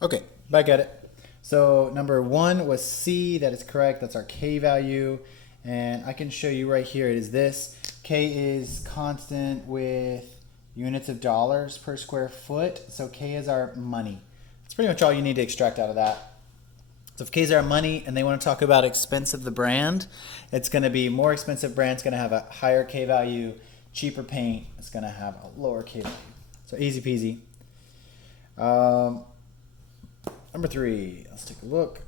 Okay, back at it. So number one was C. That is correct. That's our K value. And I can show you right here. It is this. K is constant with units of dollars per square foot. So K is our money. That's pretty much all you need to extract out of that. So if K is our money and they want to talk about expense of the brand, it's going to be more expensive brand. It's going to have a higher K value. Cheaper paint, it's going to have a lower K value. So easy peasy. Number three, let's take a look.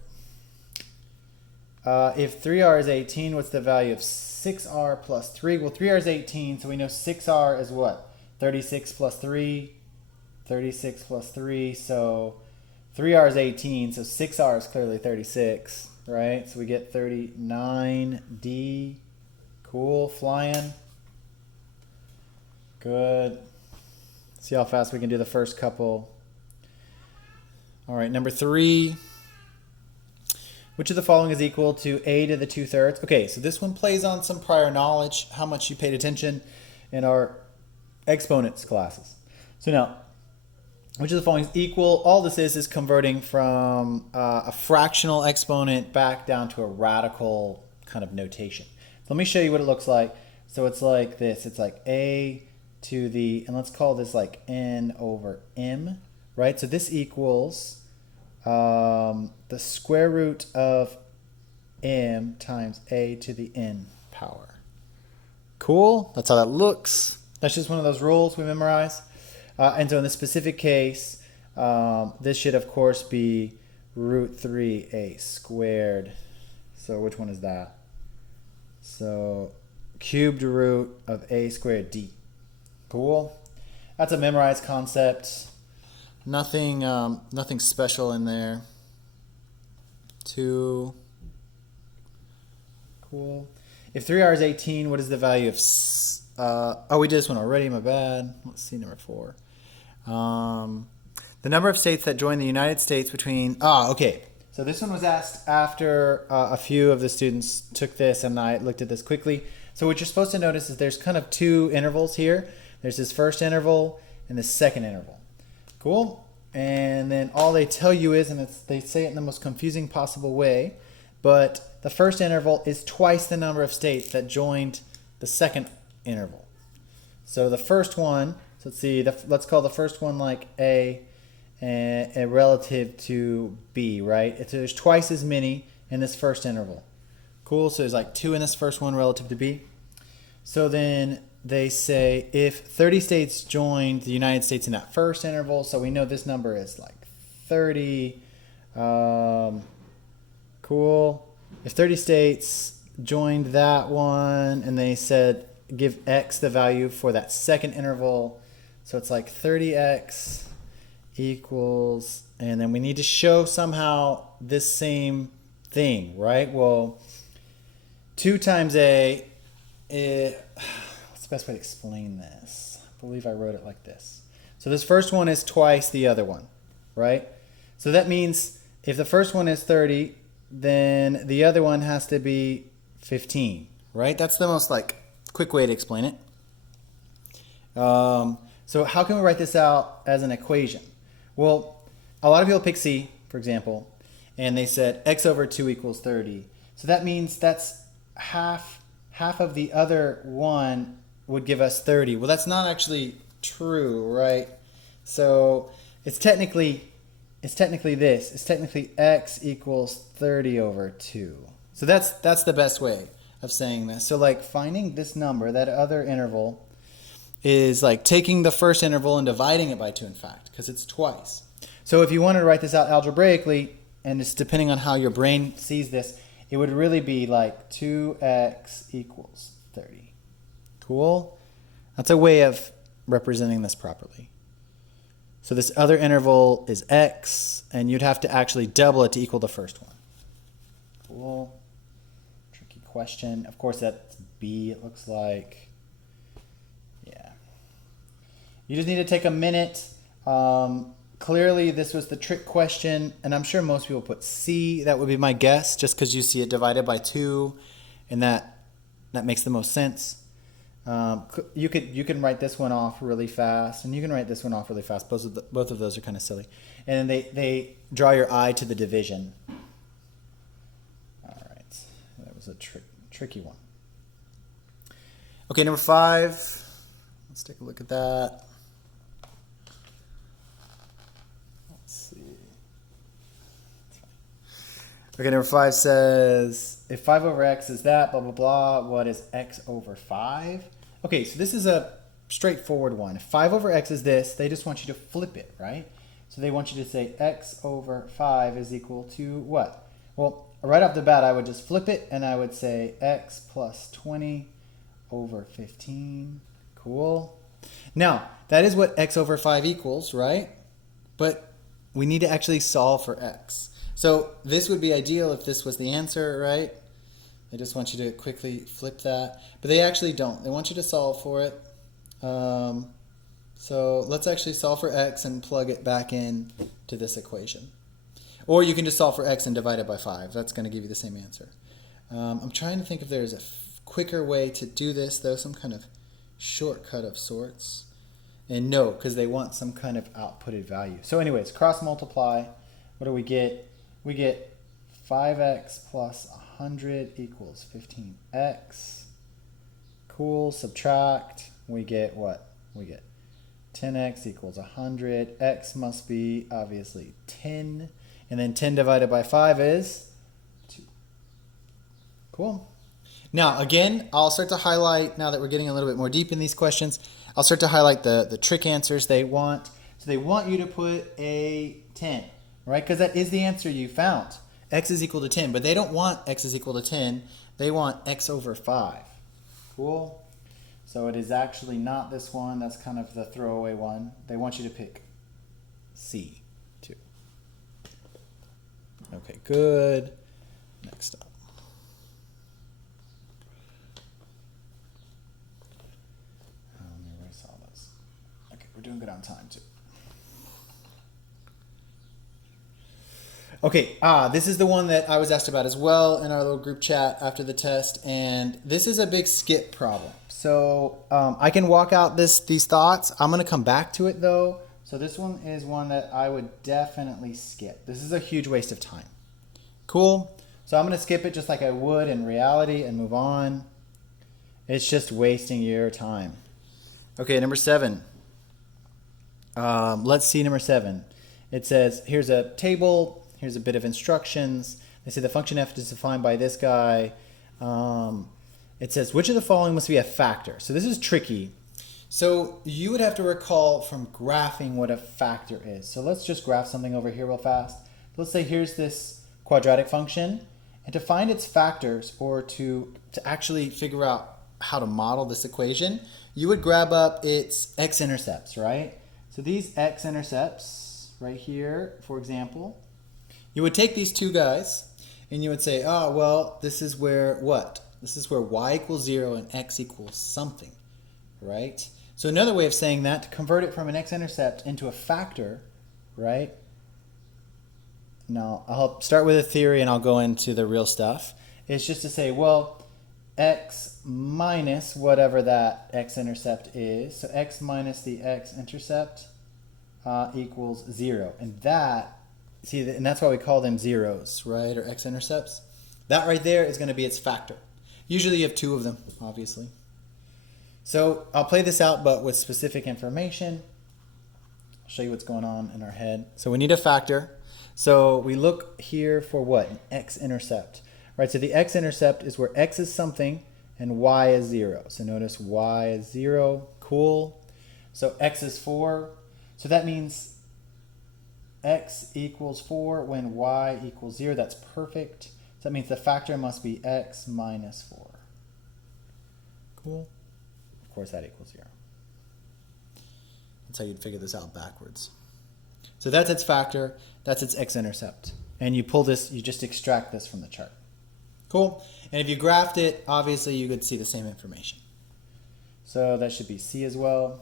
If 3r is 18, what's the value of 6r plus 3? Well, 3r is 18, so we know 6r is what? 36 plus 3. 36 plus 3, so 3r is 18, so 6r is clearly 36, right? So we get 39d. Cool, flying. Good. See how fast we can do the first couple. All right, number three. Which of the following is equal to a to the 2/3? Okay, so this one plays on some prior knowledge, how much you paid attention in our exponents classes. So now, which of the following is equal? All this is converting from a fractional exponent back down to a radical kind of notation. So let me show you what it looks like. So it's like this. It's like a to the, and let's call this like n over m, right? So this equals the square root of m times a to the n power. Cool. That's how that looks. That's just one of those rules we memorize. And so in this specific case, this should of course be root 3a squared. So which one is that? So cubed root of a squared d. Cool. That's a memorized concept. Nothing special in there. Two. Cool. If 3r is 18, what is the value of... oh, we did this one already. My bad. Let's see number 4. The number of states that joined the United States between... okay. So this one was asked after a few of the students took this, and I looked at this quickly. So what you're supposed to notice is there's kind of two intervals here. There's this first interval and this second interval. Cool. And then all they tell you is, and they say it in the most confusing possible way, but the first interval is twice the number of states that joined the second interval. So the first one, so let's see, let's call the first one like A relative to B, right? There's twice as many in this first interval. Cool, so there's like 2 in this first one relative to B. So then they say if 30 states joined the United States in that first interval, so we know this number is like 30. Cool. If 30 states joined that one and they said give x the value for that second interval, so it's like 30x equals, and then we need to show somehow this same thing, right? Well, 2 times a, what's the best way to explain this? I believe I wrote it like this. So this first one is twice the other one, right? So that means if the first one is 30, then the other one has to be 15, right? That's the most like quick way to explain it. So how can we write this out as an equation? Well, a lot of people pick C, for example, and they said x over 2 equals 30. So that means that's half of the other one would give us 30. Well, that's not actually true, right? So it's technically this. It's technically x equals 30 over 2. So that's the best way of saying this. So like finding this number, that other interval, is like taking the first interval and dividing it by 2, in fact, because it's twice. So if you wanted to write this out algebraically, and it's depending on how your brain sees this, it would really be like 2x equals 30. Cool? That's a way of representing this properly. So this other interval is x, and you'd have to actually double it to equal the first one. Cool. Tricky question. Of course, that's b, it looks like. Yeah. You just need to take a minute. Clearly, this was the trick question, and I'm sure most people put C. That would be my guess, just because you see it divided by 2, and that makes the most sense. You can write this one off really fast, and you can write this one off really fast. Both of those are kind of silly. And then they draw your eye to the division. All right, that was a tricky one. Okay, number 5. Let's take a look at that. Let's see. Okay, number 5 says, if 5 over x is that, blah, blah, blah, what is x over 5? Okay, so this is a straightforward one. If 5 over x is this, they just want you to flip it, right? So they want you to say x over 5 is equal to what? Well, right off the bat, I would just flip it, and I would say x plus 20 over 15. Cool. Now, that is what x over 5 equals, right? But we need to actually solve for x. So this would be ideal if this was the answer, right? They just want you to quickly flip that. But they actually don't. They want you to solve for it. So let's actually solve for x and plug it back in to this equation. Or you can just solve for x and divide it by 5. That's going to give you the same answer. I'm trying to think if there's a quicker way to do this, though, some kind of shortcut of sorts. And no, because they want some kind of outputted value. So anyways, cross multiply. What do we get? We get 5x plus 100 equals 15x. Cool. Subtract. We get what? We get 10x equals 100. X must be obviously 10. And then 10 divided by 5 is 2. Cool. Now, again, I'll start to highlight, now that we're getting a little bit more deep in these questions, I'll start to highlight the trick answers they want. So they want you to put a 10, right? Because that is the answer you found. X is equal to 10, but they don't want x is equal to 10. They want x over 5. Cool. So it is actually not this one. That's kind of the throwaway one. They want you to pick C, too. Okay, good. Next up. Let me erase all those. Okay, we're doing good on time, too. Okay, this is the one that I was asked about as well in our little group chat after the test, and this is a big skip problem. So I can walk out these thoughts. I'm going to come back to it, though. So this one is one that I would definitely skip. This is a huge waste of time. Cool? So I'm going to skip it just like I would in reality and move on. It's just wasting your time. Okay, number 7. Let's see number 7. It says, here's a table. Here's a bit of instructions. They say the function f is defined by this guy. It says, which of the following must be a factor? So this is tricky. So you would have to recall from graphing what a factor is. So let's just graph something over here real fast. Let's say here's this quadratic function. And to find its factors, or to actually figure out how to model this equation, you would grab up its x-intercepts, right? So these x-intercepts right here, for example, you would take these two guys and you would say, oh, well, this is where what? This is where y equals 0 and x equals something, right? So another way of saying that, to convert it from an x-intercept into a factor, right? Now, I'll start with a theory and I'll go into the real stuff. It's just to say, well, x minus whatever that x-intercept is. So x minus the x-intercept equals 0. And that, see, and that's why we call them zeros, right, or x-intercepts. That right there is going to be its factor. Usually you have 2 of them, obviously. So I'll play this out, but with specific information. I'll show you what's going on in our head. So we need a factor. So we look here for what? An x-intercept. Right, so the x-intercept is where x is something and y is 0. So notice y is 0. Cool. So x is 4. So that means x equals 4 when y equals 0. That's perfect. So that means the factor must be x minus 4. Cool. Of course, that equals 0. That's how you'd figure this out backwards. So that's its factor. That's its x-intercept. And you pull this, you just extract this from the chart. Cool. And if you graphed it, obviously you could see the same information. So that should be C as well.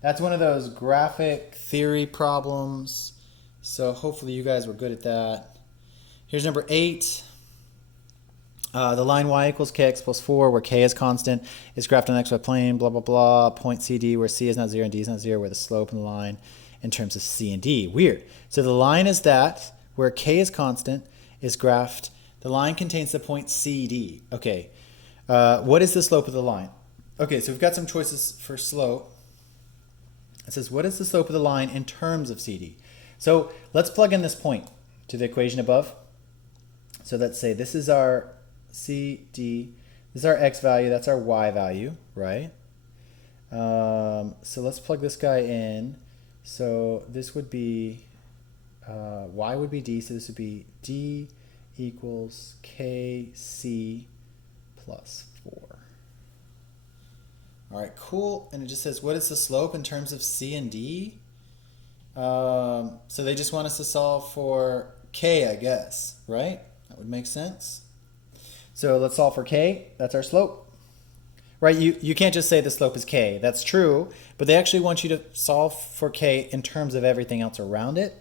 That's one of those graphic theory problems. So hopefully you guys were good at that. Here's number 8. The line y equals kx plus 4, where k is constant, is graphed on xy plane, blah, blah, blah. Point CD, where c is not 0 and d is not 0, where the slope in the line in terms of c and d. Weird. So the line is that, where k is constant, is graphed. The line contains the point CD. Okay. What is the slope of the line? Okay, so we've got some choices for slope. It says, what is the slope of the line in terms of CD? So let's plug in this point to the equation above. So let's say this is our CD, this is our x value, that's our y value, right? So let's plug this guy in. So this would be, y would be d, so this would be d equals kc plus 4. All right, cool. And it just says, what is the slope in terms of c and d? So they just want us to solve for k, I guess, right? That would make sense. So let's solve for k. That's our slope. Right, you can't just say the slope is k. That's true, but they actually want you to solve for k in terms of everything else around it.